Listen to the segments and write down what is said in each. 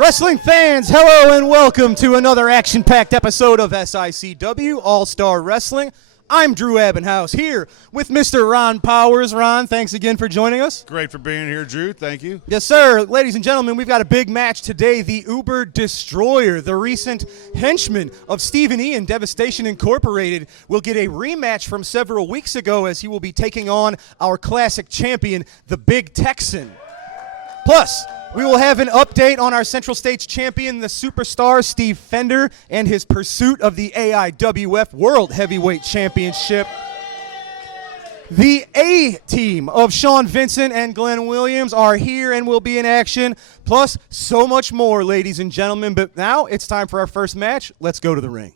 Wrestling fans, hello and welcome to another action-packed episode of SICW All-Star Wrestling. I'm Drew Abbenhouse here with Mr. Ron Powers. Ron, thanks again for joining us. Great for being here, Drew. Thank you. Yes, sir. Ladies and gentlemen, we've got a big match today. The Uber Destroyer, the recent henchman of Stephen E. and Devastation Incorporated, will get a rematch from several weeks ago as he will be taking on our classic champion, the Big Texan. Plus, we will have an update on our Central States champion, the superstar Steve Fender, and his pursuit of the AIWF World Heavyweight Championship. The A-team of Sean Vincent and Glenn Williams are here and will be in action, plus so much more, ladies and gentlemen. But now it's time for our first match. Let's go to the ring.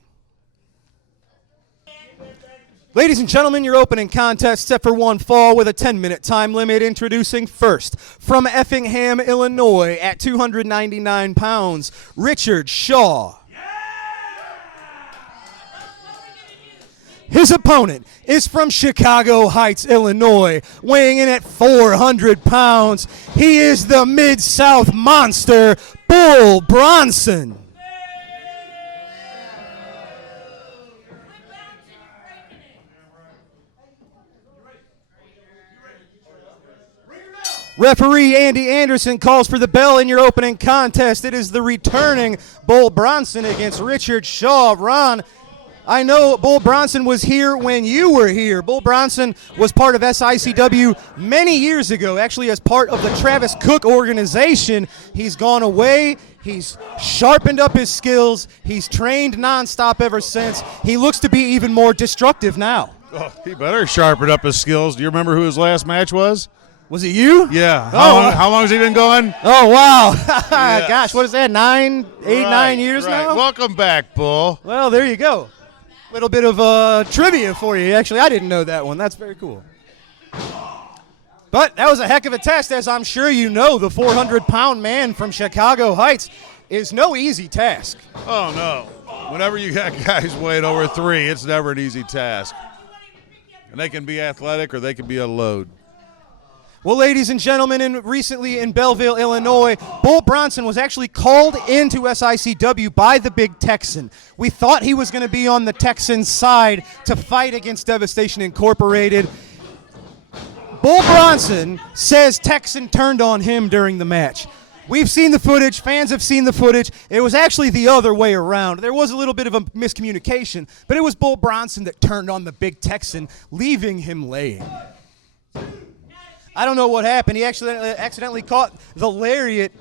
Ladies and gentlemen, your opening contest set for one fall with a 10-minute time limit. Introducing first, from Effingham, Illinois, at 299 pounds, Richard Shaw. His opponent is from Chicago Heights, Illinois, weighing in at 400 pounds. He is the Mid-South monster, Bull Bronson. Referee Andy Anderson calls for the bell in your opening contest. It is the returning Bull Bronson against Richard Shaw. Ron, I know Bull Bronson was here when you were here. Bull Bronson was part of SICW many years ago, actually as part of the Travis Cook organization. He's gone away. He's sharpened up his skills. He's trained nonstop ever since. He looks to be even more destructive now. Oh, he better sharpen up his skills. Do you remember who his last match was? Was it you? Yeah. Oh. How long has he been going? Oh, wow. Yes. Gosh, what is that, 9 years now? Welcome back, Bull. Well, there you go. Little bit of trivia for you. Actually, I didn't know that one. That's very cool. But that was a heck of a test, as I'm sure you know. The 400-pound man from Chicago Heights is no easy task. Oh, no. Whenever you got guys weighing over 3, it's never an easy task. And they can be athletic or they can be a load. Well, ladies and gentlemen, recently in Belleville, Illinois, Bull Bronson was actually called into SICW by the Big Texan. We thought he was going to be on the Texan side to fight against Devastation Incorporated. Bull Bronson says Texan turned on him during the match. We've seen the footage. Fans have seen the footage. It was actually the other way around. There was a little bit of a miscommunication, but it was Bull Bronson that turned on the Big Texan, leaving him laying. I don't know what happened. He actually accidentally caught the lariat.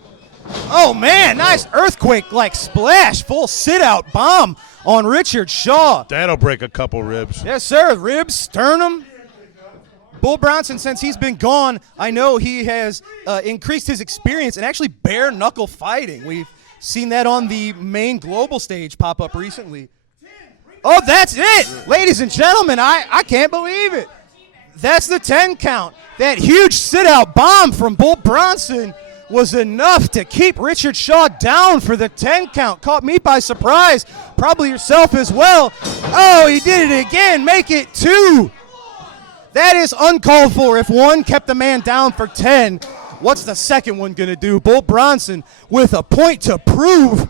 Oh, man, nice earthquake-like splash. Full sit-out bomb on Richard Shaw. That'll break a couple ribs. Yes, sir. Ribs, sternum. Bull Bronson, since he's been gone, I know he has increased his experience in actually bare-knuckle fighting. We've seen that on the main global stage pop up recently. Oh, that's it. Ladies and gentlemen, I can't believe it. That's the 10 count. That huge sit-out bomb from Bull Bronson was enough to keep Richard Shaw down for the 10 count. Caught me by surprise. Probably yourself as well. Oh, he did it again. Make it 2. That is uncalled for. If one kept the man down for 10, what's the second one going to do? Bull Bronson with a point to prove.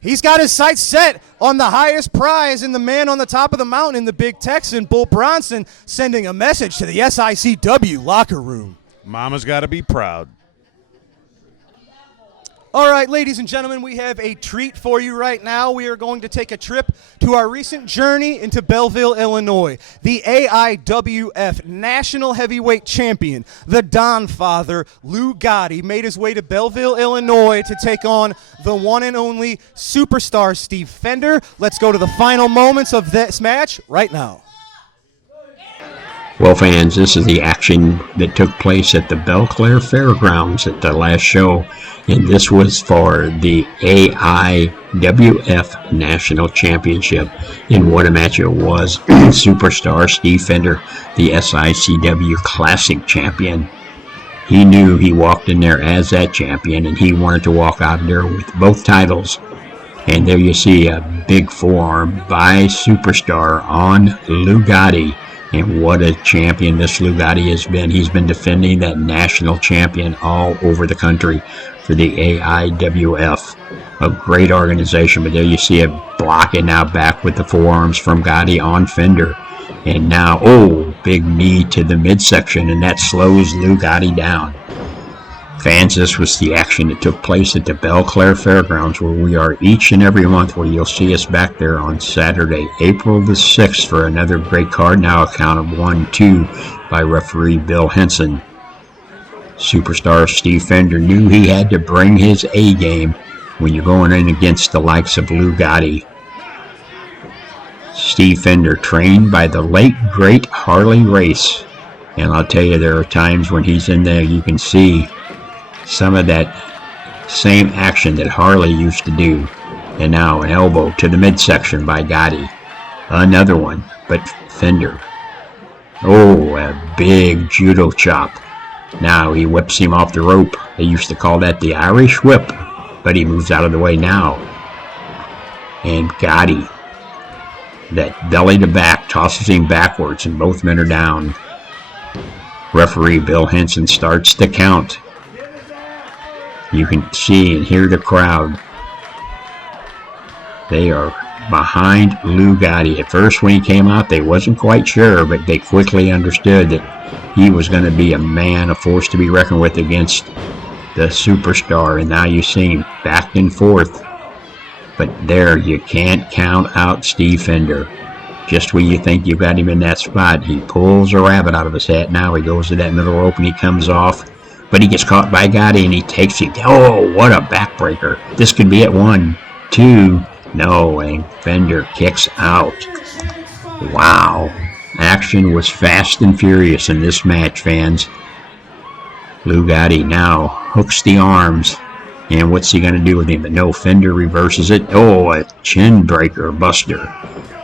He's got his sights set on the highest prize and the man on the top of the mountain in the Big Texan, Bull Bronson, sending a message to the SICW locker room. Mama's got to be proud. All right, ladies and gentlemen, we have a treat for you right now. We are going to take a trip to our recent journey into Belleville, Illinois. The AIWF National Heavyweight Champion, the Don Father, Lou Gotti, made his way to Belleville, Illinois to take on the one and only superstar Steve Fender. Let's go to the final moments of this match right now. Well, fans, this is the action that took place at the Belclair Fairgrounds at the last show, and this was for the AIWF National Championship. And what a match it was. Superstar Steve Fender, the SICW Classic Champion. He knew he walked in there as that champion, and he wanted to walk out there with both titles. And there you see a big forearm by Superstar on Lou Gotti. And what a champion this Lou Gotti has been. He's been defending that national champion all over the country for the AIWF. A great organization, but there you see it blocking now back with the forearms from Gotti on Fender. And now, big knee to the midsection, and that slows Lou Gotti down. Fans, this was the action that took place at the Belle Claire Fairgrounds, where we are each and every month, where you'll see us back there on Saturday, April the 6th, for another great card. Now a count of 1-2 by referee Bill Henson. Superstar Steve Fender knew he had to bring his A game when you're going in against the likes of Lou Gotti. Steve Fender, trained by the late, great Harley Race. And I'll tell you, there are times when he's in there, you can see some of that same action that Harley used to do. And now an elbow to the midsection by Gotti. Another one, but Fender. A big judo chop. Now he whips him off the rope. They used to call that the Irish whip, but he moves out of the way now. And Gotti, that belly to back, tosses him backwards, and both men are down. Referee Bill Henson starts the count. You can see and hear the crowd. They are behind Lou Gotti. At first when he came out, they wasn't quite sure, but they quickly understood that he was going to be a man, a force to be reckoned with against the superstar. And now you see him back and forth. But there, you can't count out Steve Fender. Just when you think you've got him in that spot, he pulls a rabbit out of his hat. Now he goes to that middle rope and he comes off. But he gets caught by Gotti and he takes him. What a backbreaker. This could be at 1, 2. No, and Fender kicks out. Wow. Action was fast and furious in this match, fans. Lou Gotti now hooks the arms. And what's he going to do with him? But no, Fender reverses it. A chin breaker buster.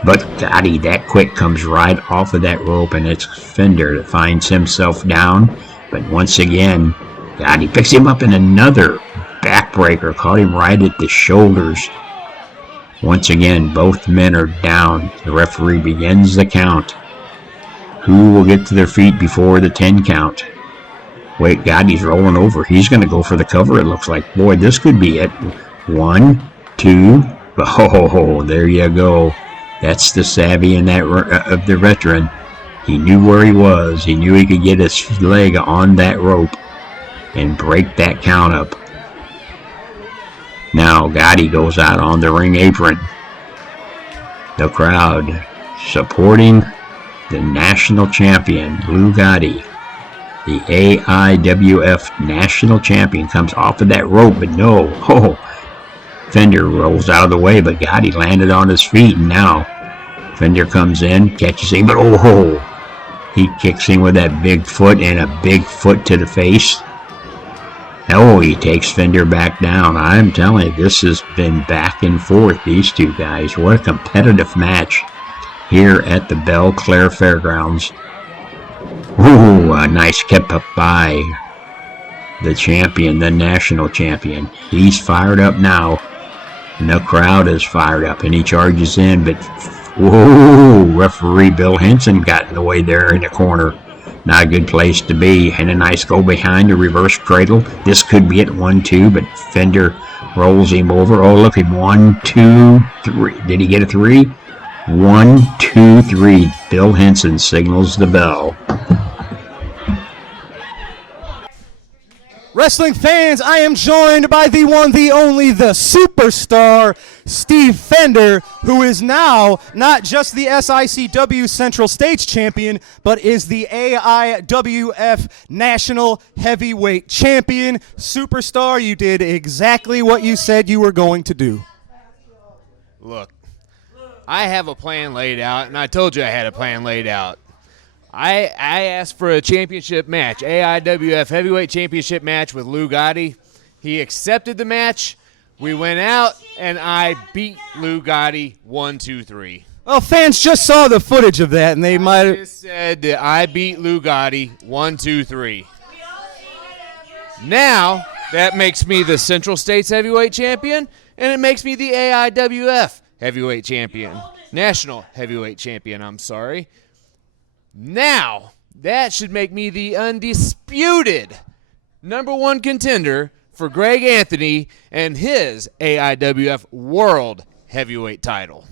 But Gotti, that quick, comes right off of that rope, and it's Fender that finds himself down. But once again, Gotti picks him up in another backbreaker. Caught him right at the shoulders. Once again, both men are down. The referee begins the count. Who will get to their feet before the 10 count? Wait, Gotti's rolling over. He's going to go for the cover, it looks like. Boy, this could be it. 1, 2. There you go. That's the savvy in that of the veteran. He knew where he was. He knew he could get his leg on that rope and break that count up. Now Gotti goes out on the ring apron. The crowd supporting the national champion, Lou Gotti. The AIWF national champion comes off of that rope, but no. Fender rolls out of the way, but Gotti landed on his feet, and now Fender comes in, catches him, but he kicks him with that big foot and a big foot to the face. He takes Fender back down. I'm telling you, this has been back and forth, these two guys. What a competitive match here at the Belle Claire Fairgrounds. A nice kept up by the champion, the national champion. He's fired up now. And the crowd is fired up, and he charges in, but referee Bill Henson got in the way there in the corner. Not a good place to be. And a nice go behind, a reverse cradle. This could be at 1, 2, but Fender rolls him over. Look at 1, 2, 3. Did he get a 3? 1, 2, 3. Bill Henson signals the bell. Wrestling fans, I am joined by the one, the only, the superstar, Steve Fender, who is now not just the SICW Central States champion, but is the AIWF National Heavyweight Champion. Superstar, you did exactly what you said you were going to do. Look, I have a plan laid out, and I told you I had a plan laid out. I asked for a championship match, AIWF Heavyweight Championship match with Lou Gotti. He accepted the match. We went out, and I beat Lou Gotti 1, 2, 3. Well, fans just saw the footage of that, and they might have just said that I beat Lou Gotti 1, 2, 3. Now, that makes me the Central States Heavyweight Champion, and it makes me the AIWF Heavyweight Champion. National Heavyweight Champion, I'm sorry. Now, that should make me the undisputed number one contender for Greg Anthony and his AIWF World Heavyweight title.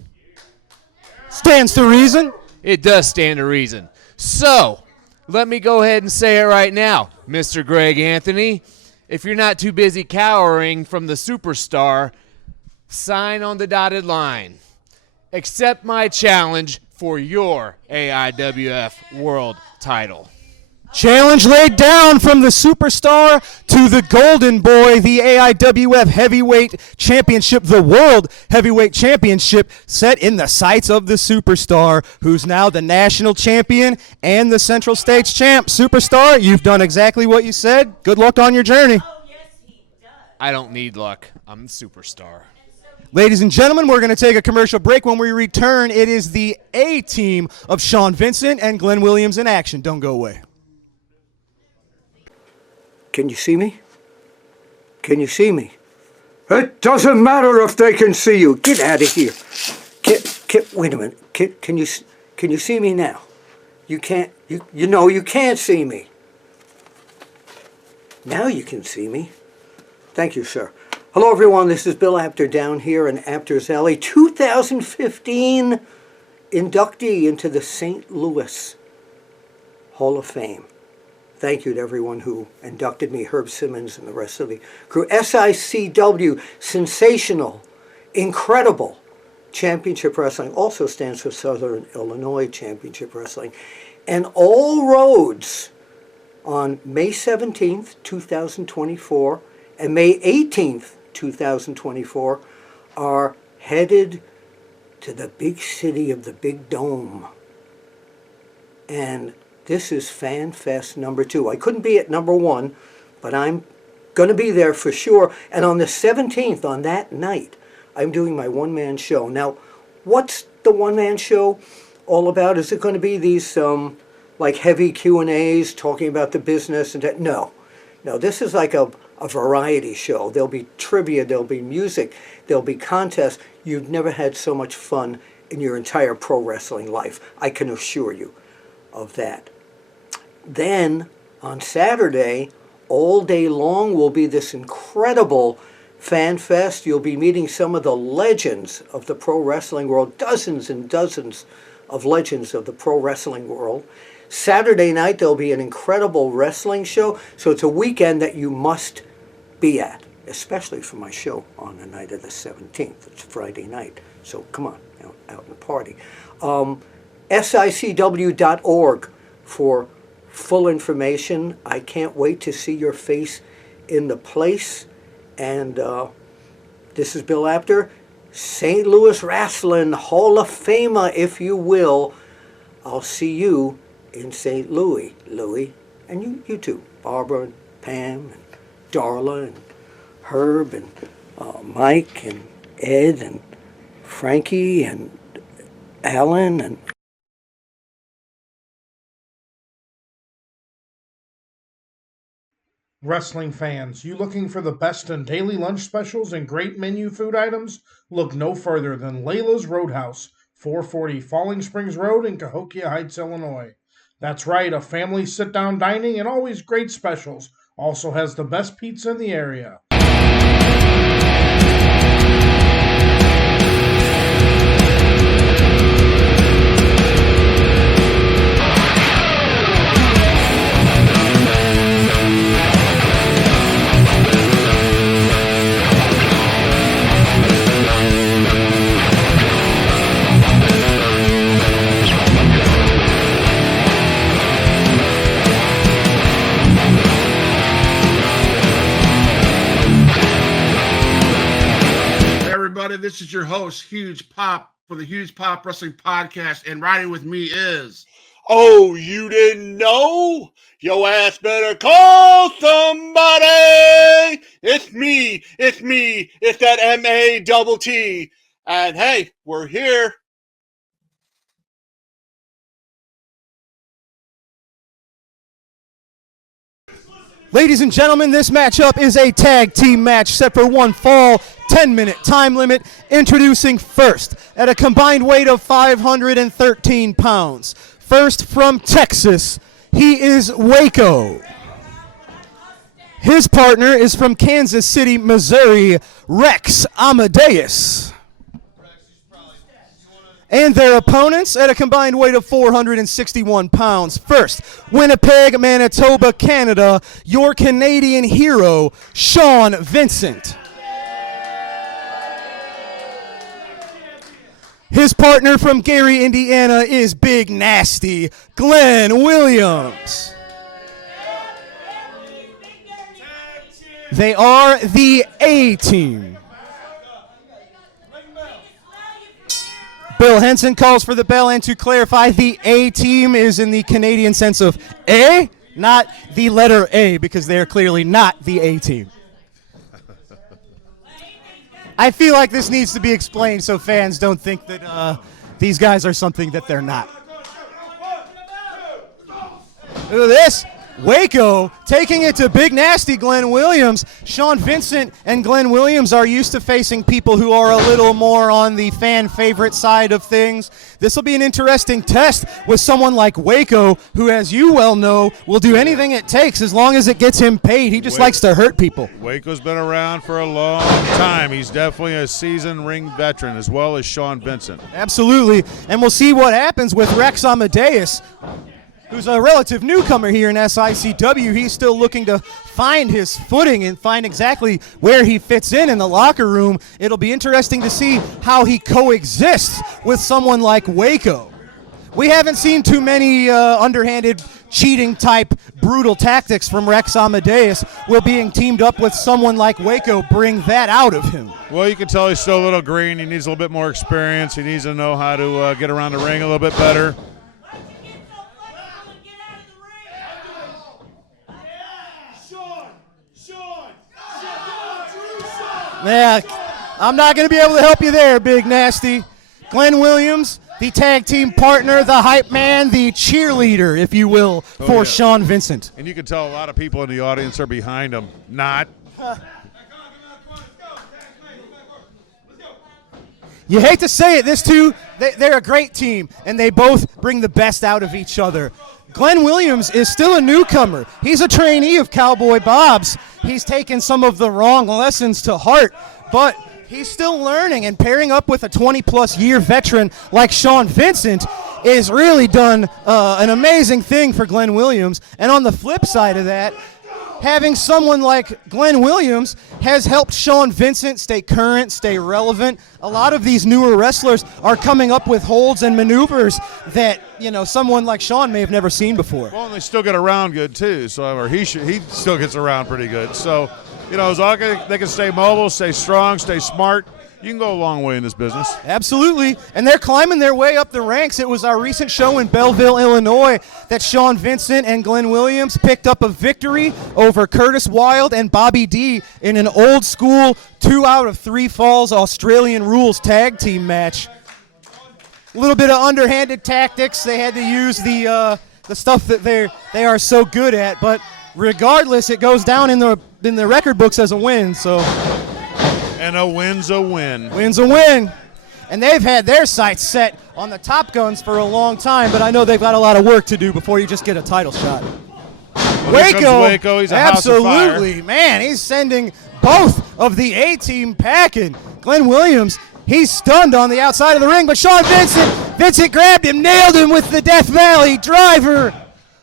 Stands to reason. It does stand to reason. So, let me go ahead and say it right now, Mr. Greg Anthony. If you're not too busy cowering from the superstar, sign on the dotted line. Accept my challenge for your AIWF World title. Challenge laid down from the superstar to the golden boy, the AIWF Heavyweight Championship, the World Heavyweight Championship, set in the sights of the superstar, who's now the national champion and the Central States champ. Superstar, you've done exactly what you said. Good luck on your journey. I don't need luck. I'm the superstar. Ladies and gentlemen, we're going to take a commercial break. When we return, it is the A team of Sean Vincent and Glenn Williams in action. Don't go away. Can you see me? Can you see me? It doesn't matter if they can see you. Get out of here. Wait a minute. Can you see me now? You can't. You can't see me. Now you can see me. Thank you, sir. Hello, everyone. This is Bill Apter down here in Apter's Alley. 2015 inductee into the St. Louis Hall of Fame. Thank you to everyone who inducted me, Herb Simmons and the rest of the crew. SICW, sensational, incredible Championship Wrestling, also stands for Southern Illinois Championship Wrestling. And all roads on May 17th, 2024 and May 18th, 2024 are headed to the big city of the Big Dome. And this is Fan Fest number 2. I couldn't be at number 1, but I'm going to be there for sure. And on the 17th, on that night, I'm doing my one-man show. Now, what's the one-man show all about? Is it going to be these like heavy Q&As talking about the business and that? No, this is like a variety show. There'll be trivia, there'll be music, there'll be contests. You've never had so much fun in your entire pro wrestling life. I can assure you of that. Then, on Saturday, all day long will be this incredible fan fest. You'll be meeting some of the legends of the pro wrestling world, dozens and dozens of legends of the pro wrestling world. Saturday night, there'll be an incredible wrestling show. So it's a weekend that you must be at, especially for my show on the night of the 17th. It's Friday night. So come on, out and party. SICW.org for full information. I can't wait to see your face in the place. And this is Bill Apter, St. Louis Wrestling Hall of Famer, if you will. I'll see you in St. Louis, and you too, Barbara and Pam and Darla and Herb and Mike and Ed and Frankie and Alan and Wrestling fans, you looking for the best in daily lunch specials and great menu food items? Look no further than Layla's Roadhouse, 440 Falling Springs Road in Cahokia Heights, Illinois. That's right, a family sit-down dining and always great specials. Also has the best pizza in the area. This is your host, Huge Pop, for the Huge Pop Wrestling Podcast, and riding with me is... Oh, you didn't know? Your ass better call somebody! It's me, it's that M-A-double-T. And hey, we're here. Ladies and gentlemen, this matchup is a tag team match set for one fall, 10-minute time limit. Introducing first, at a combined weight of 513 pounds, First from Texas, he is Waco. His partner is from Kansas City, Missouri, Rex Amadeus. And their opponents at a combined weight of 461 pounds. First, Winnipeg, Manitoba, Canada, your Canadian hero, Sean Vincent. His partner from Gary, Indiana is Big Nasty, Glenn Williams. They are the A-team. Bill Henson calls for the bell, and to clarify, the A-team is in the Canadian sense of A, not the letter A, because they are clearly not the A-team. I feel like this needs to be explained so fans don't think that these guys are something that they're not. Look at this. Waco taking it to Big Nasty Glenn Williams. Sean Vincent and Glenn Williams are used to facing people who are a little more on the fan favorite side of things. This will be an interesting test with someone like Waco, who, as you well know, will do anything it takes as long as it gets him paid. He just likes to hurt people. Waco's been around for a long time. He's definitely a seasoned ring veteran, as well as Sean Vincent. Absolutely, and we'll see what happens with Rex Amadeus, who's a relative newcomer here in SICW. He's still looking to find his footing and find exactly where he fits in the locker room. It'll be interesting to see how he coexists with someone like Waco. We haven't seen too many underhanded, cheating-type, brutal tactics from Rex Amadeus. Will being teamed up with someone like Waco bring that out of him? Well, you can tell he's still a little green. He needs a little bit more experience. He needs to know how to get around the ring a little bit better. Yeah, I'm not going to be able to help you there, Big Nasty. Glenn Williams, the tag team partner, the hype man, the cheerleader, if you will, for Sean Vincent. And you can tell a lot of people in the audience are behind him. Not. You hate to say it, this two, they're a great team, and they both bring the best out of each other. Glenn Williams is still a newcomer. He's a trainee of Cowboy Bob's. He's taken some of the wrong lessons to heart, but he's still learning, and pairing up with a 20-plus year veteran like Sean Vincent is really done an amazing thing for Glenn Williams. And on the flip side of that, having someone like Glenn Williams has helped Sean Vincent stay current, stay relevant. A lot of these newer wrestlers are coming up with holds and maneuvers that, you know, someone like Sean may have never seen before. Well, and they still get around good too. So, or he still gets around pretty good. So, you know, as long as they can stay mobile, stay strong, stay smart, you can go a long way in this business. Absolutely, and they're climbing their way up the ranks. It was our recent show in Belleville, Illinois, that Sean Vincent and Glenn Williams picked up a victory over Curtis Wilde and Bobby D in an old school 2 out of 3 falls Australian rules tag team match. A little bit of underhanded tactics. They had to use the stuff that they are so good at, but regardless, it goes down in the record books as a win. So. And a win's a win. Win's a win. And they've had their sights set on the Top Guns for a long time, but I know they've got a lot of work to do before you just get a title shot. Waco, he's a house of fire. Absolutely, man, he's sending both of the A-team packing. Glenn Williams, he's stunned on the outside of the ring, but Sean Vincent grabbed him, nailed him with the Death Valley driver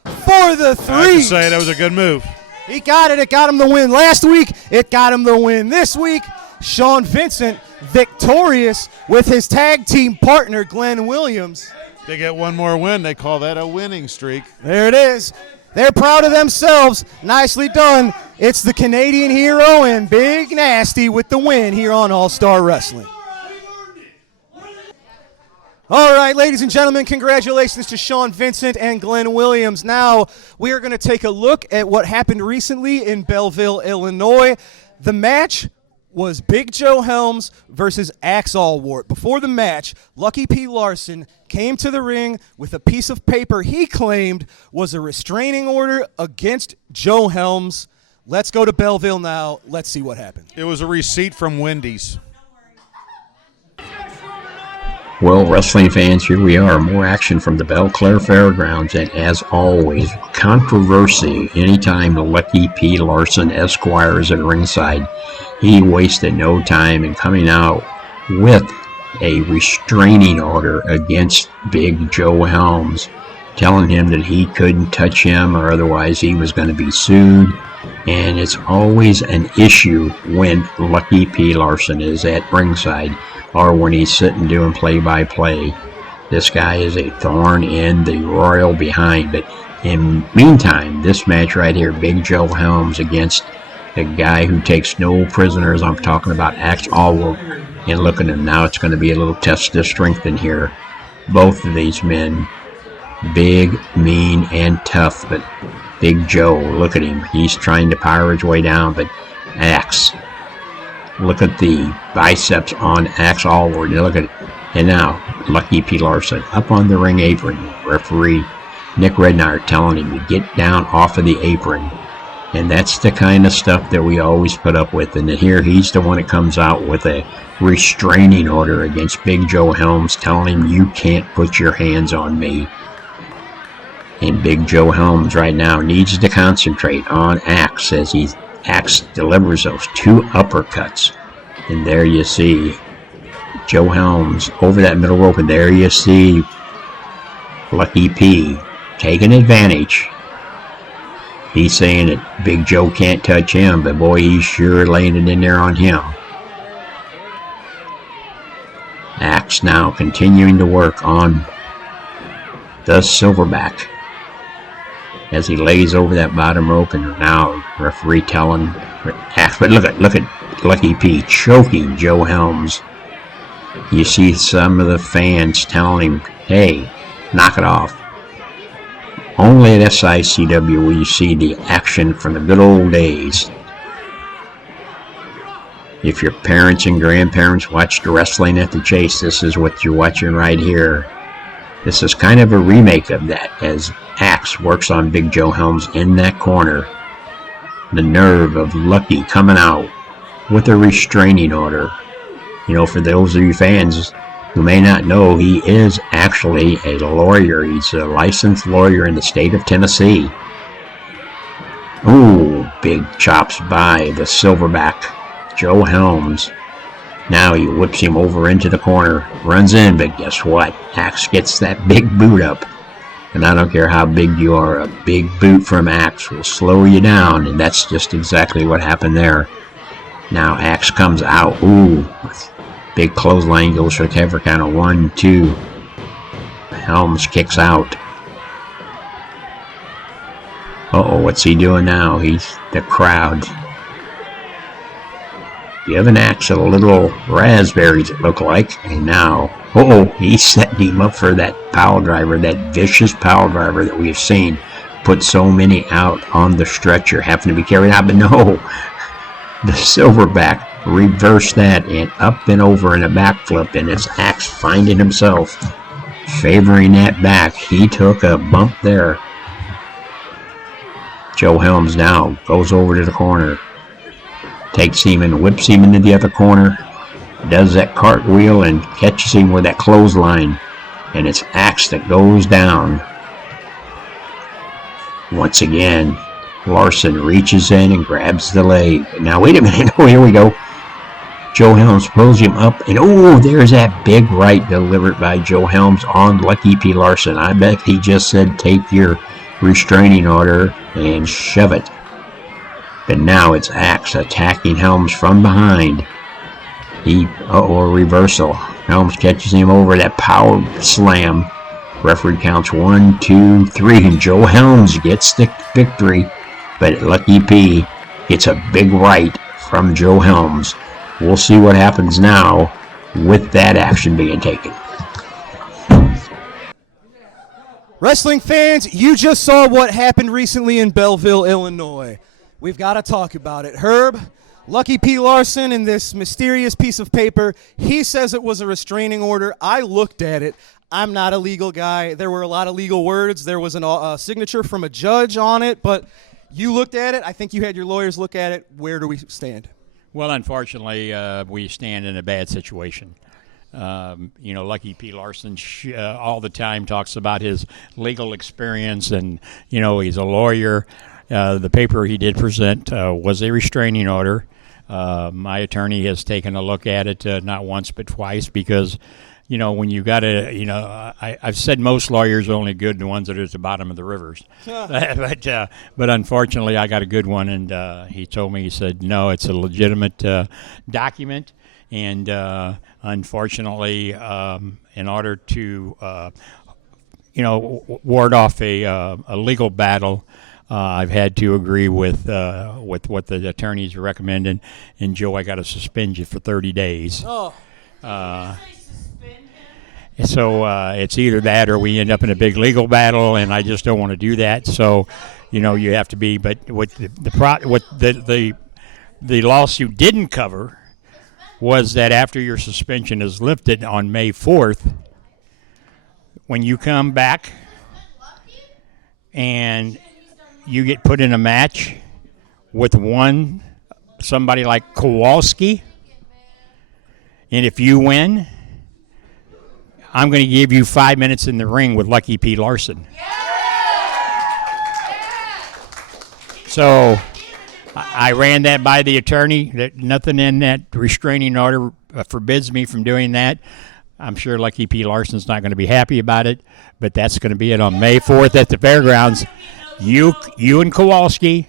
for the 3. I have to say, that was a good move. He got it. It got him the win last week. It got him the win this week. Sean Vincent victorious with his tag team partner, Glenn Williams. They get one more win. They call that a winning streak. There it is. They're proud of themselves. Nicely done. It's the Canadian hero and Big Nasty with the win here on All-Star Wrestling. All right, ladies and gentlemen, congratulations to Sean Vincent and Glenn Williams. Now, we are going to take a look at what happened recently in Belleville, Illinois. The match was Big Joe Helms versus Allwart. Before the match, Lucky P. Larson came to the ring with a piece of paper he claimed was a restraining order against Joe Helms. Let's go to Belleville now. Let's see what happened. It was a receipt from Wendy's. Well, wrestling fans, here we are. More action from the Belclair Fairgrounds, and as always, controversy. Anytime Lucky P. Larson Esquire is at ringside, he wasted no time in coming out with a restraining order against Big Joe Helms, telling him that he couldn't touch him or otherwise he was going to be sued. And it's always an issue when Lucky P. Larson is at ringside or when he's sitting doing play-by-play. This guy is a thorn in the royal behind. But in meantime, this match right here, Big Joe Helms against the guy who takes no prisoners. I'm talking about Axe Allwart. And look at him now. It's going to be a little test of strength in here. Both of these men, big, mean, and tough. But Big Joe, look at him. He's trying to power his way down. But Axe, look at the biceps on Axe Allward. Look at it. And now, Lucky P. Larson up on the ring apron. Referee Nick Rednard telling him to get down off of the apron. And that's the kind of stuff that we always put up with. And here he's the one that comes out with a restraining order against Big Joe Helms, telling him you can't put your hands on me. And Big Joe Helms right now needs to concentrate on Axe as Axe delivers those 2 uppercuts. And there you see Joe Helms over that middle rope, and there you see Lucky P taking advantage. He's saying that Big Joe can't touch him, but boy, he's sure laying it in there on him. Axe now continuing to work on the Silverback as he lays over that bottom rope, and now referee telling Axe, but look at Lucky P choking Joe Helms. You see some of the fans telling him, hey, knock it off. Only at SICW will you see the action from the good old days. If your parents and grandparents watched wrestling at the Chase, this is what you're watching right here. This is kind of a remake of that as Axe works on Big Joe Helms in that corner. The nerve of Lucky coming out with a restraining order. You know, for those of you fans who may not know, he is actually a lawyer. He's a licensed lawyer in the state of Tennessee. Ooh, big chops by the Silverback, Joe Helms. Now he whips him over into the corner, runs in, but guess what? Axe gets that big boot up. And I don't care how big you are, a big boot from Axe will slow you down, and that's just exactly what happened there. Now Axe comes out. Ooh, big clothesline goes for the cover count of 1, 2. Helms kicks out. Uh-oh, what's he doing now? He's the crowd giving Axe a little raspberries, it looked like. And now, he's setting him up for that pile driver, that vicious pile driver that we've seen put so many out on the stretcher, having to be carried out. But no, the Silverback reversed that and up and over in a backflip, and it's Axe finding himself favoring that back. He took a bump there. Joe Helms now goes over to the corner, takes him and whips him into the other corner, does that cartwheel and catches him with that clothesline, and it's Axe that goes down. Once again, Larson reaches in and grabs the leg. Now wait a minute, here we go. Joe Helms pulls him up, and there's that big right delivered by Joe Helms on Lucky P. Larson. I bet he just said, take your restraining order and shove it. But now it's Axe attacking Helms from behind. A reversal. Helms catches him over that power slam. Referee counts 1, 2, 3, and Joe Helms gets the victory. But Lucky P gets a big right from Joe Helms. We'll see what happens now with that action being taken. Wrestling fans, you just saw what happened recently in Belleville, Illinois. We've got to talk about it. Herb, Lucky P. Larson, and this mysterious piece of paper, he says it was a restraining order. I looked at it. I'm not a legal guy. There were a lot of legal words. There was a signature from a judge on it, but you looked at it. I think you had your lawyers look at it. Where do we stand? Well, unfortunately, we stand in a bad situation. Lucky P. Larson all the time talks about his legal experience, and, he's a lawyer. The paper he did present was a restraining order. My attorney has taken a look at it not once but twice because, when you got to, I've said most lawyers are only good the ones that are at the bottom of the rivers. but unfortunately, I got a good one, and he told me, he said, no, it's a legitimate document. And unfortunately, in order to, ward off a legal battle, I've had to agree with what the attorneys recommended. And Joe, I got to suspend you for 30 days. Oh. So it's either that or we end up in a big legal battle, and I just don't want to do that. So, you have to be. But what the lawsuit didn't cover was that after your suspension is lifted on May 4th, when you come back and you get put in a match with somebody like Kowalski, and if you win, I'm going to give you 5 minutes in the ring with Lucky P. Larson. So I ran that by the attorney. That nothing in that restraining order forbids me from doing that. I'm sure Lucky P. Larson's not going to be happy about it, but that's going to be it on May 4th at the fairgrounds. You and Kowalski,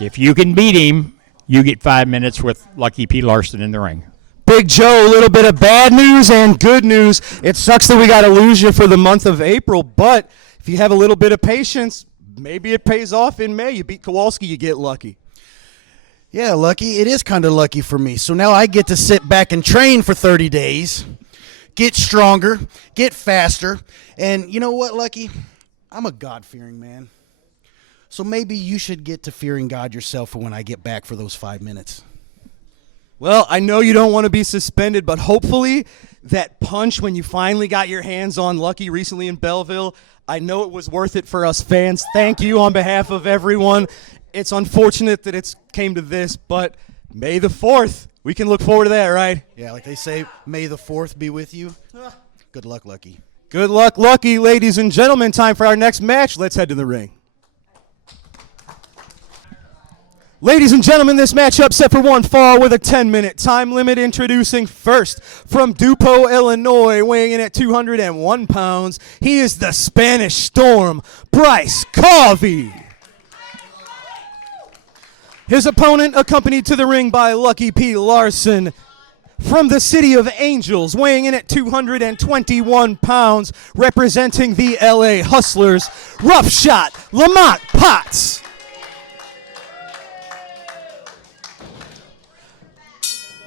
if you can beat him, you get 5 minutes with Lucky P. Larson in the ring. Big Joe, a little bit of bad news and good news. It sucks that we got to lose you for the month of April, but if you have a little bit of patience, maybe it pays off in May. You beat Kowalski, you get lucky. Yeah, lucky. It is kind of lucky for me. So now I get to sit back and train for 30 days, get stronger, get faster. And you know what, Lucky? I'm a God-fearing man. So maybe you should get to fearing God yourself for when I get back for those 5 minutes. Well, I know you don't want to be suspended, but hopefully that punch when you finally got your hands on Lucky recently in Belleville, I know it was worth it for us fans. Thank you on behalf of everyone. It's unfortunate that it's came to this, but May the 4th, we can look forward to that, right? Yeah, like they say, May the 4th be with you. Good luck, Lucky. Good luck, Lucky. Ladies and gentlemen, time for our next match. Let's head to the ring. Ladies and gentlemen, this matchup set for one fall with a 10-minute time limit. Introducing first from Dupo, Illinois, weighing in at 201 pounds. He is the Spanish Storm, Bryce Covey. His opponent, accompanied to the ring by Lucky P. Larson, from the City of Angels, weighing in at 221 pounds, representing the LA Hustlers, Rough Shot, Lamont Potts.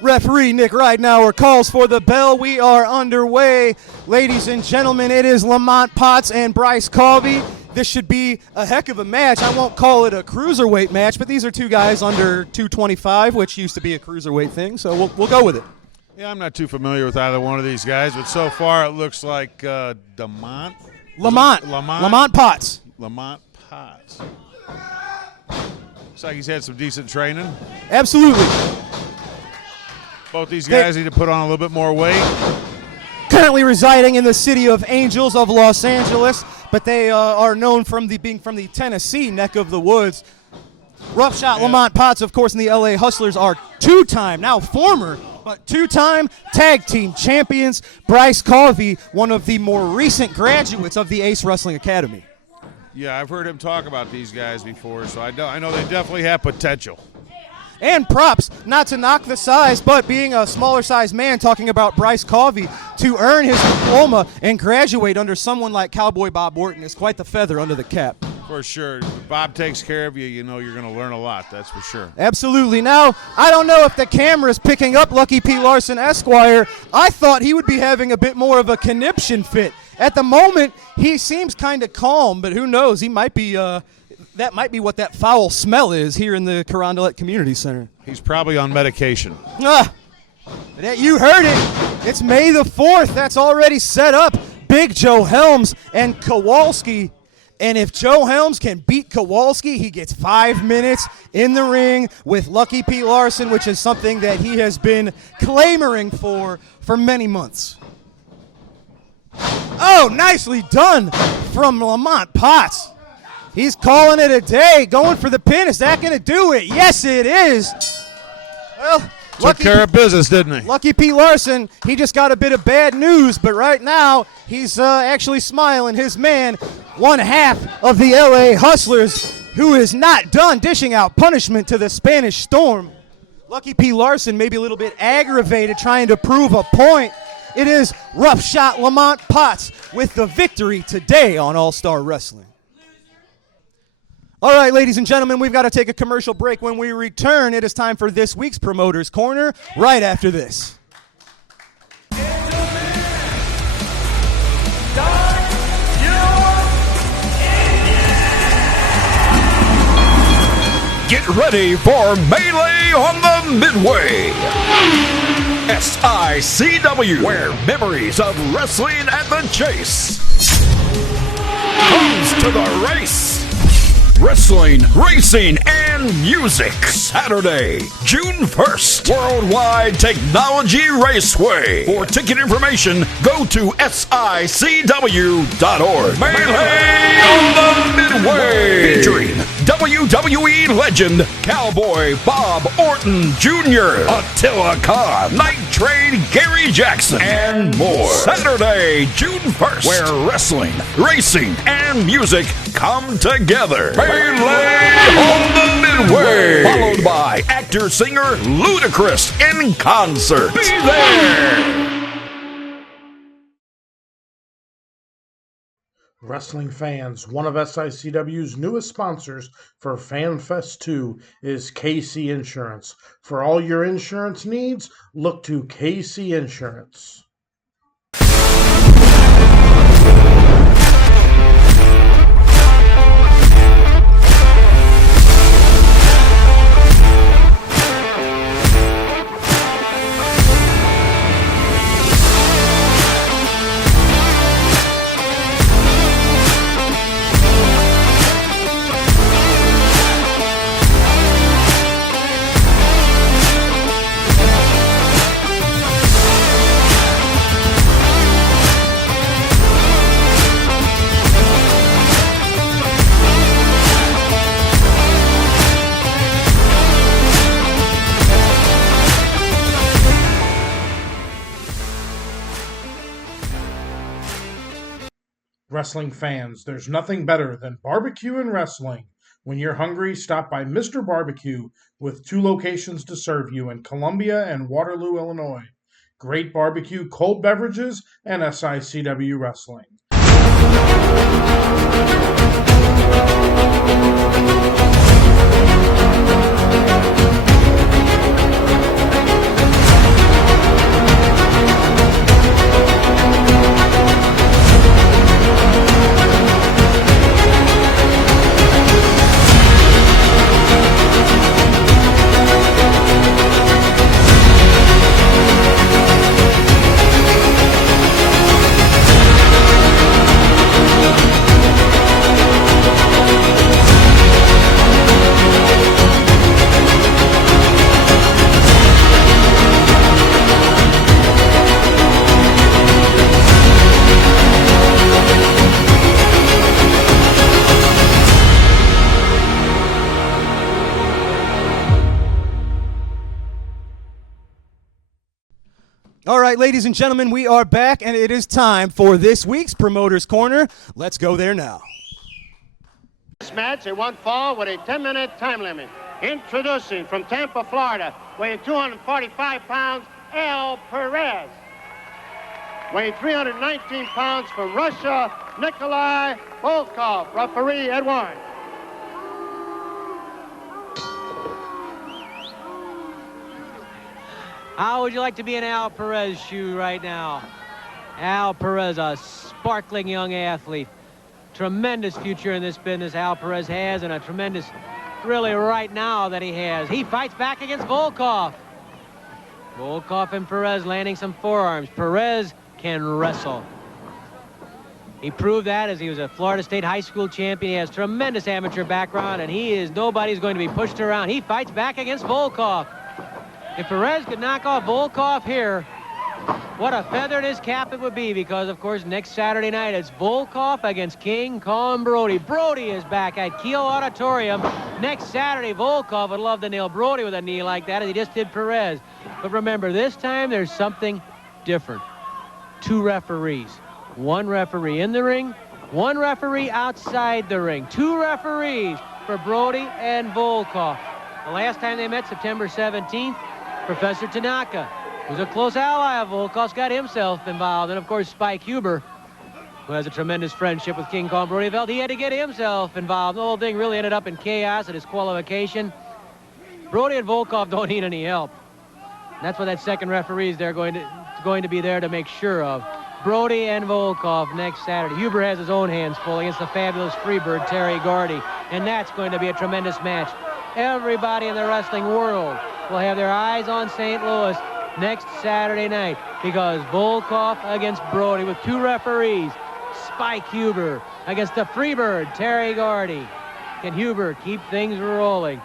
Referee Nick Ridenauer calls for the bell. We are underway. Ladies and gentlemen, it is Lamont Potts and Bryce Covey. This should be a heck of a match. I won't call it a cruiserweight match, but these are two guys under 225, which used to be a cruiserweight thing, so we'll go with it. Yeah, I'm not too familiar with either one of these guys, but so far it looks like Lamont Potts. Lamont Potts. Looks like he's had some decent training. Absolutely. Both these guys need to put on a little bit more weight. Currently residing in the City of Angels of Los Angeles, but they are known from being from the Tennessee neck of the woods. Rough Shot, Lamont Potts, of course, and the LA Hustlers are former two-time tag team champions. Bryce Covey, one of the more recent graduates of the Ace Wrestling Academy. Yeah, I've heard him talk about these guys before, so I know they definitely have potential. And props, not to knock the size, but being a smaller sized man, talking about Bryce Covey, to earn his diploma and graduate under someone like Cowboy Bob Orton is quite the feather under the cap. For sure. If Bob takes care of you, you know you're going to learn a lot, that's for sure. Absolutely. Now, I don't know if the camera's picking up Lucky P. Larson, Esquire. I thought he would be having a bit more of a conniption fit. At the moment, he seems kind of calm, but who knows? He might be... that might be what that foul smell is here in the Carondelet Community Center. He's probably on medication. You heard it. It's May the 4th. That's already set up. Big Joe Helms and Kowalski. And if Joe Helms can beat Kowalski, he gets 5 minutes in the ring with Lucky P. Larson, which is something that he has been clamoring for many months. Oh, nicely done from Lamont Potts. He's calling it a day, going for the pin. Is that going to do it? Yes, it is. Well, Took care of business, didn't he? Lucky Pete Larson, he just got a bit of bad news, but right now he's actually smiling. His man, one half of the LA Hustlers, who is not done dishing out punishment to the Spanish Storm. Lucky Pete Larson maybe a little bit aggravated trying to prove a point. It is Rough Shot Lamont Potts with the victory today on All-Star Wrestling. All right, ladies and gentlemen, we've got to take a commercial break. When we return, it is time for this week's Promoter's Corner right after this. Get ready for Melee on the Midway. SICW, where memories of wrestling at the chase comes to the race. Wrestling, racing, and music. Saturday, June 1st, Worldwide Technology Raceway. For ticket information, go to SICW.org. Melee on the Midway. Featuring WWE legend Cowboy Bob Orton Jr., Attila Khan, Night Train Gary Jackson, and more. Saturday, June 1st, where wrestling, racing, and music come together. Melee on the Midway. Followed by actor-singer Ludacris in concert. Be there! Wrestling fans, one of SICW's newest sponsors for FanFest 2 is KC Insurance. For all your insurance needs, look to KC Insurance. Wrestling fans, there's nothing better than barbecue and wrestling. When you're hungry, stop by Mr. Barbecue with 2 locations to serve you in Columbia and Waterloo, Illinois. Great barbecue, cold beverages, and SICW wrestling. All right, ladies and gentlemen, we are back, and it is time for this week's Promoter's Corner. Let's go there now. This match, it won't fall with a 10-minute time limit. Introducing from Tampa, Florida, weighing 245 pounds, Perez. Weighing 319 pounds from Russia, Nikolai Volkoff. Referee, Edward. How would you like to be in Al Perez's shoe right now? Al Perez, a sparkling young athlete. Tremendous future in this business Al Perez has, and a tremendous, really right now that he has. He fights back against Volkoff. Volkoff and Perez landing some forearms. Perez can wrestle. He proved that as he was a Florida State high school champion. He has tremendous amateur background, and nobody's going to be pushed around. He fights back against Volkoff. If Perez could knock off Volkoff here, What a feather in his cap it would be, because, of course, next Saturday night it's Volkoff against King Kong Brody. Brody is back at Kiel Auditorium. Next Saturday, Volkoff would love to nail Brody with a knee like that, as he just did Perez. But remember, this time there's something different. 2 referees. 1 referee in the ring, 1 referee outside the ring. 2 referees for Brody and Volkoff. The last time they met, September 17th, Professor Tanaka, who's a close ally of Volkoff's, got himself involved. And, of course, Spike Huber, who has a tremendous friendship with King Kong Brody, felt he had to get himself involved. The whole thing really ended up in chaos at his qualification. Brody and Volkoff don't need any help. That's what that second referee is going to be there to make sure of. Brody and Volkoff next Saturday. Huber has his own hands full against the fabulous Freebird, Terry Gordy. And that's going to be a tremendous match. Everybody in the wrestling world will have their eyes on St. Louis next Saturday night, because Volkoff against Brody with 2 referees. Spike Huber against the Freebird, Terry Gordy. Can Huber keep things rolling?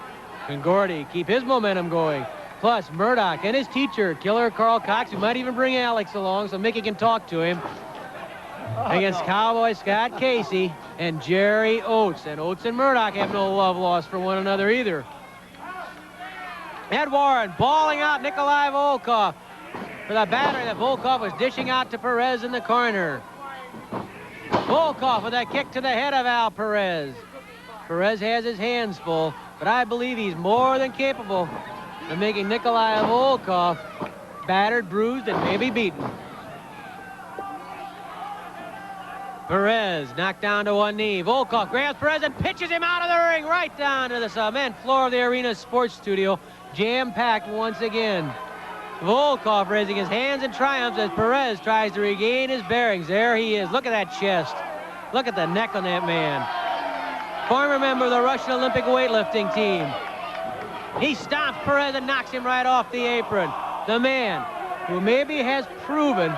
Can Gordy keep his momentum going? Plus, Murdoch and his teacher, Killer Carl Cox, who might even bring Alex along so Mickey can talk to him, against Cowboy Scott Casey and Jerry Oates. And Oates and Murdoch have no love lost for one another either. Ed Warren bawling out Nikolai Volkoff for the batter that Volkoff was dishing out to Perez in the corner. Volkoff with a kick to the head of Al Perez. Perez has his hands full, but I believe he's more than capable of making Nikolai Volkoff battered, bruised, and maybe beaten. Perez knocked down to one knee. Volkoff grabs Perez and pitches him out of the ring right down to the cement floor of the arena sports studio. Jam-packed once again. Volkoff raising his hands in triumph as Perez tries to regain his bearings. There he is. Look at that chest. Look at the neck on that man. Former member of the Russian Olympic weightlifting team. He stomps Perez and knocks him right off the apron. The man who maybe has proven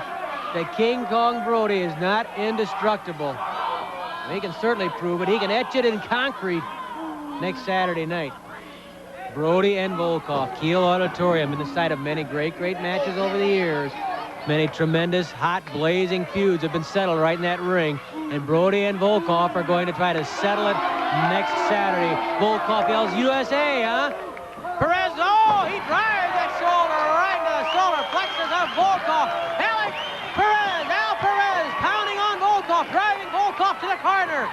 that King Kong Brody is not indestructible. He can certainly prove it. He can etch it in concrete next Saturday night. Brody and Volkoff, Kiel Auditorium, in the site of many great matches over the years. Many tremendous, hot, blazing feuds have been settled right in that ring. And Brody and Volkoff are going to try to settle it next Saturday. Volkoff yells, USA, huh? Perez, oh, he drives that shoulder right into the solar plexus of Volkoff. Alex Perez, Al Perez, pounding on Volkoff, driving Volkoff to the corner.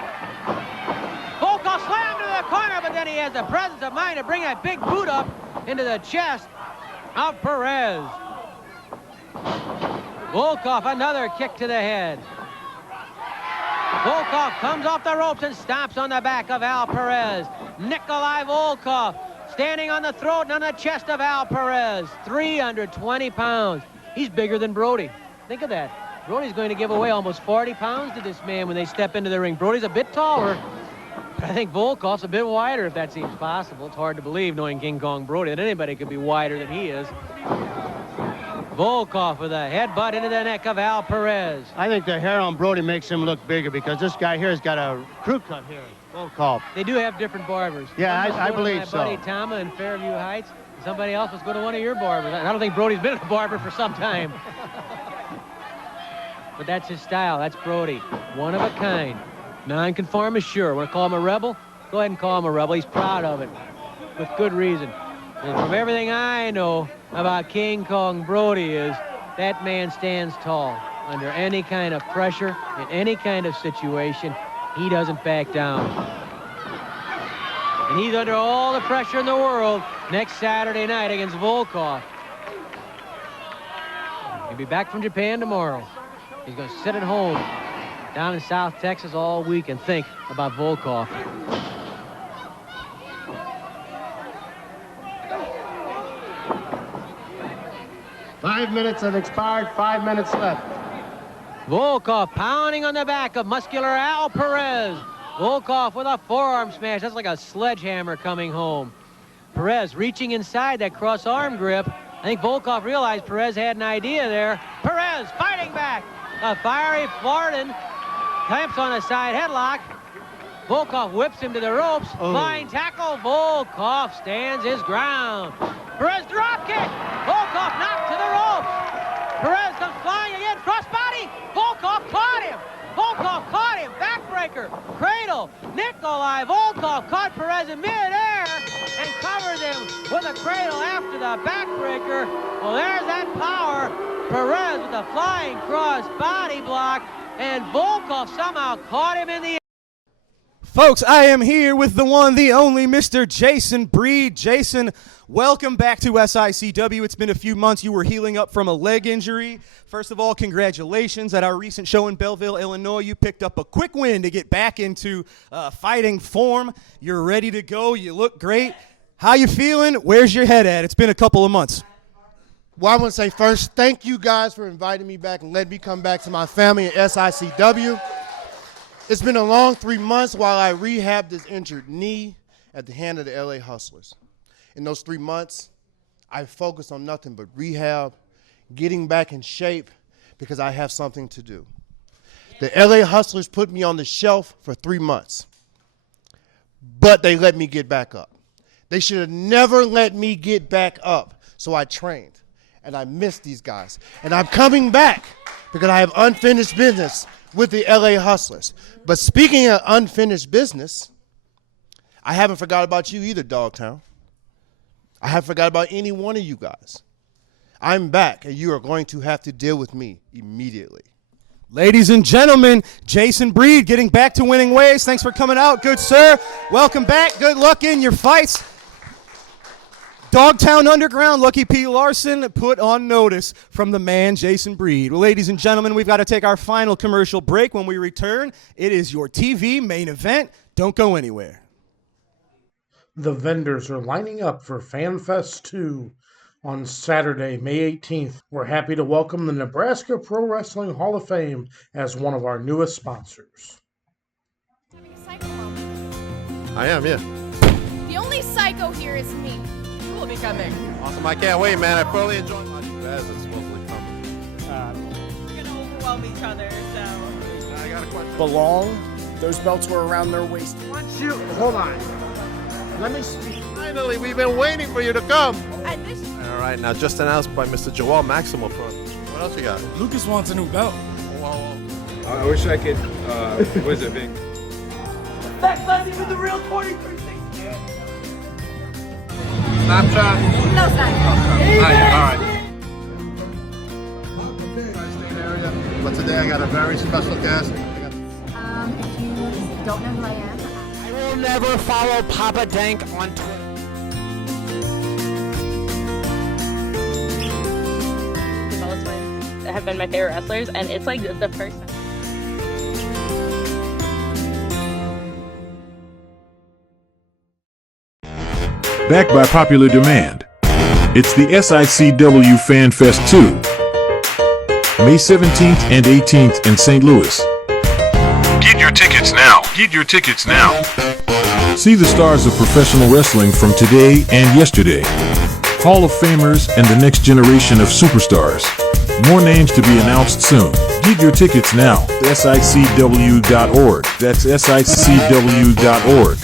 Volkoff slammed to the corner, but then he has the presence of mind to bring that big boot up into the chest of Perez. Volkoff, another kick to the head. Volkoff comes off the ropes and stomps on the back of Al Perez. Nikolai Volkoff standing on the throat and on the chest of Al Perez. 320 pounds. He's bigger than Brody. Think of that. Brody's going to give away almost 40 pounds to this man when they step into the ring. Brody's a bit taller, but I think Volkoff's a bit wider, if that seems possible. It's hard to believe, knowing King Kong Brody, that anybody could be wider than he is. Volkoff with a headbutt into the neck of Al Perez. I think the hair on Brody makes him look bigger, because this guy here has got a crew cut here. Volkoff. They do have different barbers. Yeah, I believe so. My buddy Tama in Fairview Heights. Somebody else was going to one of your barbers. I don't think Brody's been a barber for some time. But that's his style. That's Brody. One of a kind. Non-conformist, sure. Want to call him a rebel? Go ahead and call him a rebel. He's proud of it. With good reason. And from everything I know about King Kong Brody is that man stands tall under any kind of pressure, in any kind of situation. He doesn't back down. And he's under all the pressure in the world next Saturday night against Volkoff. He'll be back from Japan tomorrow. He's going to sit at home down in South Texas all week and think about Volkoff. Five minutes have expired, 5 minutes left. Volkoff pounding on the back of muscular Al Perez. Volkoff with a forearm smash. That's like a sledgehammer coming home. Perez reaching inside that cross arm grip. I think Volkoff realized Perez had an idea there. Perez fighting back. A fiery Floridan clamps on a side headlock. Volkoff whips him to the ropes. Flying tackle. Volkoff stands his ground. Perez drop kick. Volkoff knocked to the ropes. Perez comes flying again, crossbody. Volkoff caught him. Volkoff caught him. Backbreaker. Cradle. Nikolai. Volkoff caught Perez in midair and covered him with a cradle after the backbreaker. Well, there's that power. Perez with a flying cross body block, and Volkoff somehow caught him in the air. Folks, I am here with the one, the only Mr. Jason Breed. Jason, welcome back to SICW. It's been a few months. You were healing up from a leg injury. First of all, congratulations. At our recent show in Belleville, Illinois, you picked up a quick win to get back into fighting form. You're ready to go. You look great. How you feeling? Where's your head at? It's been a couple of months. Well, I want to say first, thank you guys for inviting me back and letting me come back to my family at SICW. It's been a long 3 months while I rehabbed this injured knee at the hand of the LA Hustlers. In those 3 months, I focused on nothing but rehab, getting back in shape, because I have something to do. The LA Hustlers put me on the shelf for 3 months, but they let me get back up. They should have never let me get back up, so I trained, and I missed these guys. And I'm coming back because I have unfinished business with the LA Hustlers. But speaking of unfinished business, I haven't forgot about you either, Dogtown. I haven't forgot about any one of you guys. I'm back, and you are going to have to deal with me immediately. Ladies and gentlemen, Jason Breed getting back to winning ways. Thanks for coming out, good sir. Welcome back. Good luck in your fights. Dogtown Underground, Lucky P. Larson put on notice from the man, Jason Breed. Well, ladies and gentlemen, we've got to take our final commercial break. When we return, it is your TV main event. Don't go anywhere. The vendors are lining up for FanFest 2 on Saturday, May 18th. We're happy to welcome the Nebraska Pro Wrestling Hall of Fame as one of our newest sponsors. I am, yeah. The only psycho here is me. Will be coming. Awesome, I can't wait, man. I thoroughly enjoyed my Perez is supposedly coming. We're gonna overwhelm each other, so. I got a question. Belong. Those belts were around their waist. Hold on. Let me speak. Finally, we've been waiting for you to come. All right, now just announced by Mr. Joel Maximo. What else you got? Lucas wants a new belt. Whoa. I wish I could, what is it, Vic? That's not even the real 2360. Snapchat? No Snapchat. All right. But today I got a very special guest. If you don't know who I am, I will never follow Papa Dank on Twitter. Bella Twins have been my favorite wrestlers, and it's like the first time. Back by popular demand, it's the SICW FanFest 2, May 17th and 18th in St. Louis. Get your tickets now. Get your tickets now. See the stars of professional wrestling from today and yesterday, Hall of Famers and the next generation of superstars. More names to be announced soon. Get your tickets now. SICW.org. That's SICW.org.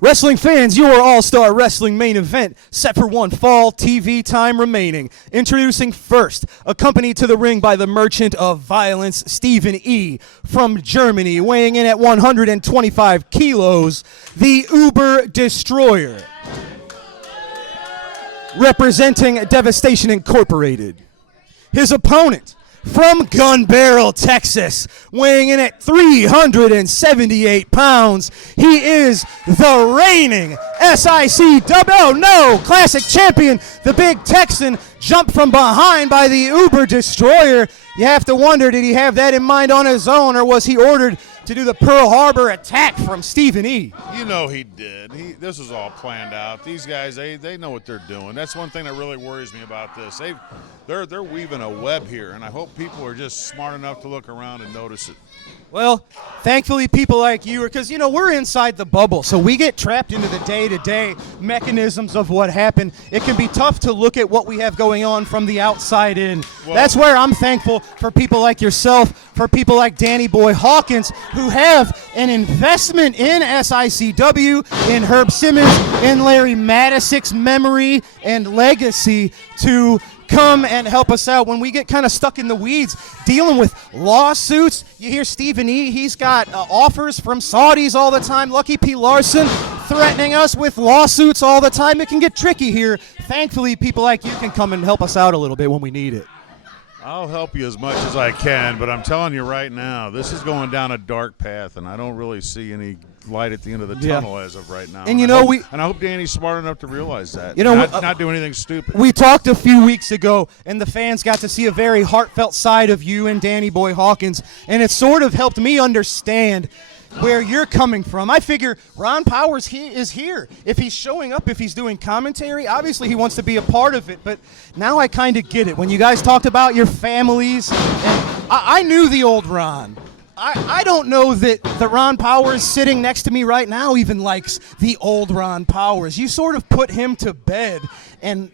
Wrestling fans, your All-Star Wrestling main event set for one fall TV time remaining. Introducing first, accompanied to the ring by the Merchant of Violence, Stephen E. From Germany, weighing in at 125 kilos, the Uber Destroyer. Representing Devastation Incorporated. His opponent, from Gun Barrel, Texas, weighing in at 378 pounds, he is the reigning SICW Classic Champion, the Big Texan, jumped from behind by the Uber Destroyer. You have to wonder, did he have that in mind on his own, or was he ordered to do the Pearl Harbor attack from Stephen E? You know he did. This was all planned out. These guys, they know what they're doing. That's one thing that really worries me about this. They're weaving a web here, and I hope people are just smart enough to look around and notice it. Well, thankfully, people like you, because, we're inside the bubble, so we get trapped into the day-to-day mechanisms of what happened. It can be tough to look at what we have going on from the outside in. Well, that's where I'm thankful for people like yourself, for people like Danny Boy Hawkins, who have an investment in SICW, in Herb Simmons, in Larry Matisick's memory and legacy to come and help us out when we get kind of stuck in the weeds dealing with lawsuits. You hear Stephen E. He's got offers from Saudis all the time. Lucky P. Larson threatening us with lawsuits all the time. It can get tricky here. Thankfully, people like you can come and help us out a little bit when we need it. I'll help you as much as I can, but I'm telling you right now, this is going down a dark path, and I don't really see any light at the end of the tunnel as of right now. And I hope Danny's smart enough to realize that. Not do anything stupid. We talked a few weeks ago, and the fans got to see a very heartfelt side of you and Danny Boy Hawkins, and it sort of helped me understand where you're coming from. I figure Ron Powers is here. If he's showing up, if he's doing commentary, obviously he wants to be a part of it. But now I kind of get it. When you guys talked about your families, and I knew the old Ron. I don't know that the Ron Powers sitting next to me right now even likes the old Ron Powers. You sort of put him to bed, and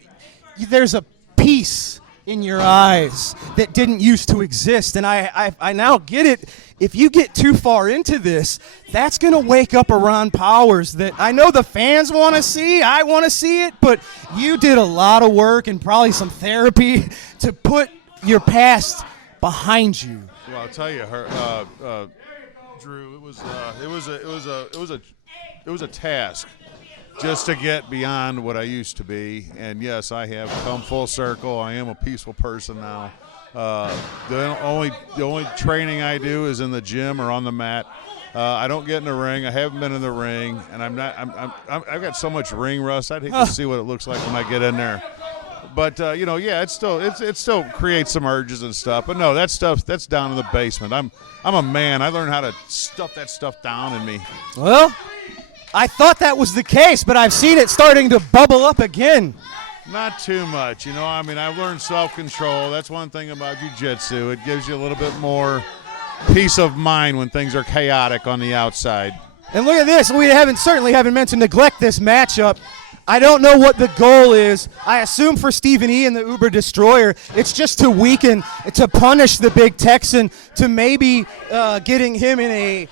there's a peace in your eyes that didn't used to exist. And I now get it. If you get too far into this, that's going to wake up a Ron Powers that I know the fans want to see. I want to see it, but you did a lot of work and probably some therapy to put your past behind you. Well, I'll tell you, Drew, it was a task just to get beyond what I used to be. And yes, I have come full circle. I am a peaceful person now. The only training I do is in the gym or on the mat. I don't get in the ring. I haven't been in the ring, and I've got so much ring rust. I'd hate to see what it looks like when I get in there. But it still creates some urges and stuff. But no, that's down in the basement. I'm a man. I learned how to stuff that stuff down in me. Well, I thought that was the case, but I've seen it starting to bubble up again. Not too much, I've learned self-control. That's one thing about jiu-jitsu. It gives you a little bit more peace of mind when things are chaotic on the outside. And look at this. We certainly haven't meant to neglect this matchup. I don't know what the goal is. I assume for Stephen E. and the Uber Destroyer, it's just to weaken, to punish the Big Texan, to maybe getting him in a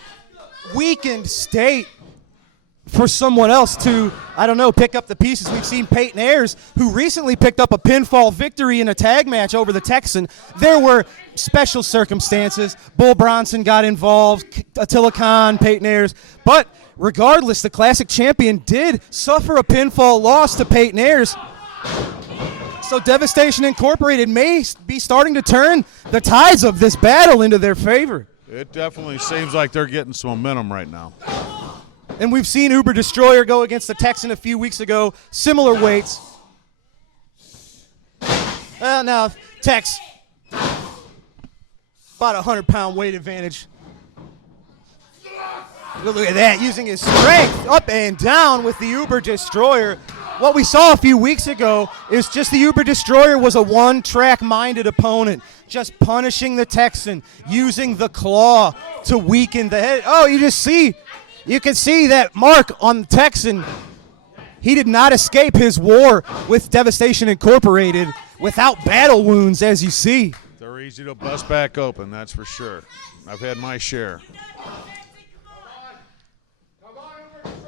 weakened state for someone else to, pick up the pieces. We've seen Peyton Ayers, who recently picked up a pinfall victory in a tag match over the Texan. There were special circumstances. Bull Bronson got involved, Attila Khan, Peyton Ayers. But regardless, the Classic Champion did suffer a pinfall loss to Peyton Ayers. So Devastation Incorporated may be starting to turn the tides of this battle into their favor. It definitely seems like they're getting some momentum right now. And we've seen Uber Destroyer go against the Texan a few weeks ago, similar weights. Now, Tex, about a 100-pound weight advantage. Look at that, using his strength up and down with the Uber Destroyer. What we saw a few weeks ago is just the Uber Destroyer was a one-track-minded opponent, just punishing the Texan, using the claw to weaken the head. Oh, you can see that mark on the Texan. He did not escape his war with Devastation Incorporated without battle wounds, as you see. They're easy to bust back open, that's for sure. I've had my share.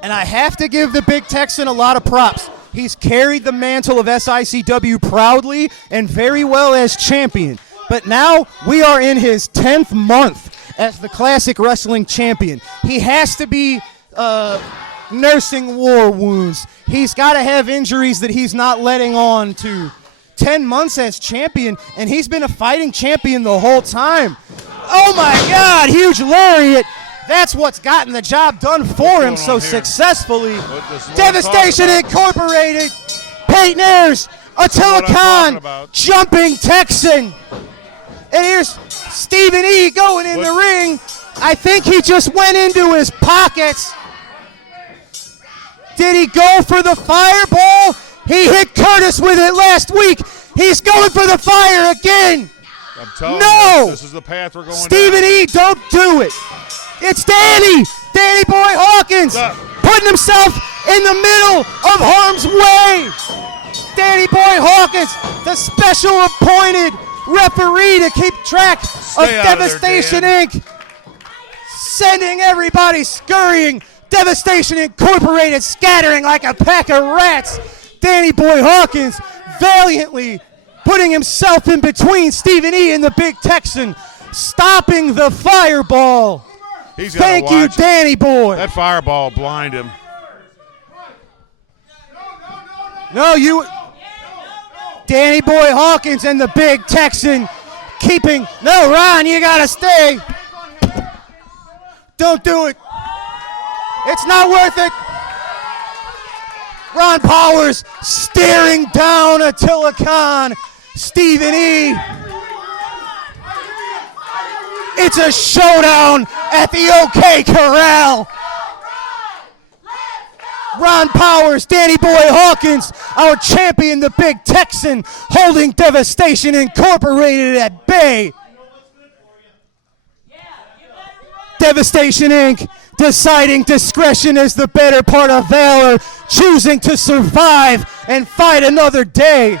And I have to give the Big Texan a lot of props. He's carried the mantle of SICW proudly and very well as champion. But now we are in his 10th month as the Classic Wrestling Champion. He has to be nursing war wounds. He's got to have injuries that he's not letting on to. 10 months as champion, and he's been a fighting champion the whole time. Oh my God, huge lariat. That's what's gotten the job done for him so successfully. Devastation Incorporated, Peyton Ayers, Attila Khan, jumping Texan. And here's Stephen E. going in the ring. I think he just went into his pockets. Did he go for the fireball? He hit Curtis with it last week. He's going for the fire again. I'm telling No! you, this is the path we're going Stephen down. E., don't do it. It's Danny Boy Hawkins, putting himself in the middle of harm's way. Danny Boy Hawkins, the special appointed referee to keep track of Devastation Inc., sending everybody scurrying. Devastation Incorporated scattering like a pack of rats. Danny Boy Hawkins valiantly putting himself in between Stephen E. and the Big Texan, stopping the fireball. Thank you, Danny Boy. That fireball blind him. No, Danny Boy Hawkins and the Big Texan keeping. No, Ron, you gotta stay. Don't do it. It's not worth it. Ron Powers staring down Attila Khan. Stephen E. It's a showdown at the OK Corral. Ron Powers, Danny Boy Hawkins, our champion, the Big Texan, holding Devastation Incorporated at bay. Devastation Inc. deciding discretion is the better part of valor, choosing to survive and fight another day.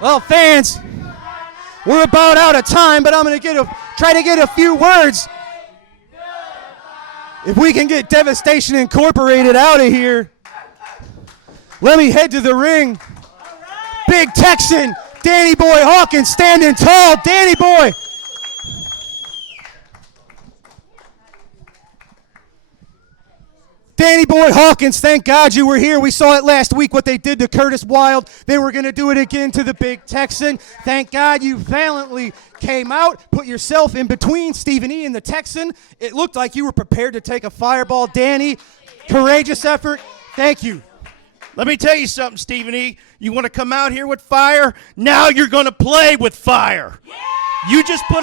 Well, fans, we're about out of time, but I'm going to try to get a few words. If we can get Devastation Incorporated out of here, let me head to the ring. Big Texan, Danny Boy Hawkins standing tall. Danny Boy. Danny Boy Hawkins, thank God you were here. We saw it last week, what they did to Curtis Wild. They were going to do it again to the Big Texan. Thank God you valiantly came out, put yourself in between Stephen E. and the Texan. It looked like you were prepared to take a fireball. Danny, courageous effort. Thank you. Let me tell you something, Stephen E. You want to come out here with fire? Now you're going to play with fire. You just lit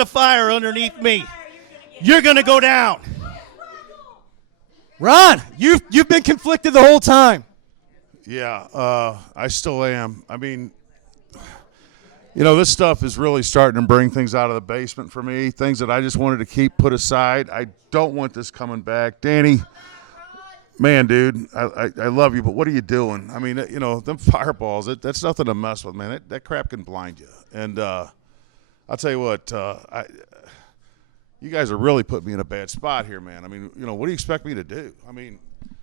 a fire underneath me. You're going to go down. Ron, you've been conflicted the whole time. Yeah, I still am. I mean, you know, this stuff is really starting to bring things out of the basement for me, things that I just wanted to keep put aside. I don't want this coming back. Danny, man, dude, I love you, but what are you doing? I mean, you know, them fireballs, that's nothing to mess with, man. That crap can blind you. And I'll tell you what, you guys are really putting me in a bad spot here, man. I mean, you know, what do you expect me to do? I mean,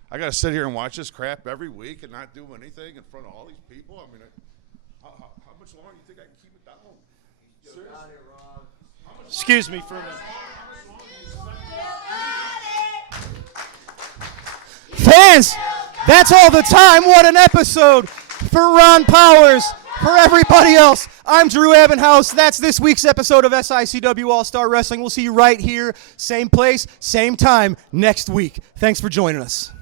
I got to sit here and watch this crap every week and not do anything in front of all these people? I mean, how much longer do you think I can keep it down? Seriously? Excuse me for a minute. Fans, that's all the time. What an episode for Ron Powers. For everybody else, I'm Drew Ebenhouse. That's this week's episode of SICW All-Star Wrestling. We'll see you right here, same place, same time next week. Thanks for joining us.